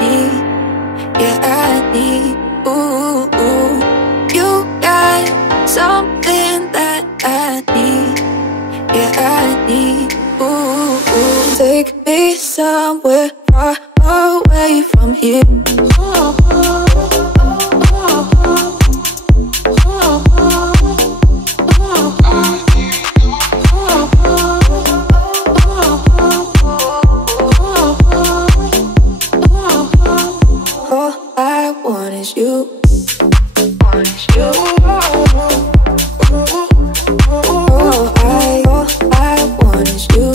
need, yeah, I need. Ooh, ooh. You got something that I need, yeah, I need. Ooh, ooh. Take me somewhere far away from here. All I want is you. All I want is you.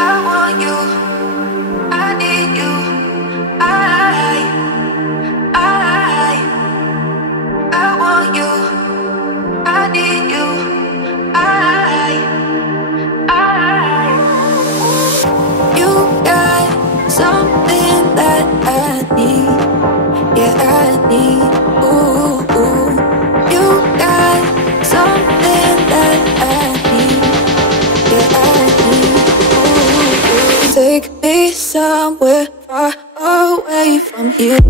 I want you. I need you. I want you. I need you. You got something that I need, yeah, I need. Ooh, ooh. You got something that I need, yeah, I need. Ooh, ooh. Take me somewhere far away from here.